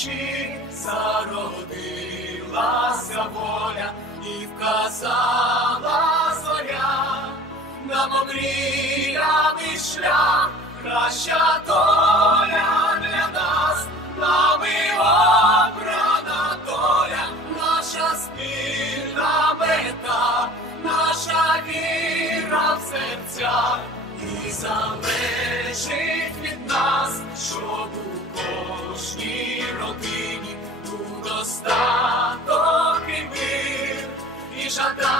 душі зародилася воля і вказала зоря, нам обріяний шлях, краща доля для нас, нами обрана доля, наша спільна мета, наша віра в серцях і залежить. Достаток і мир, і жадане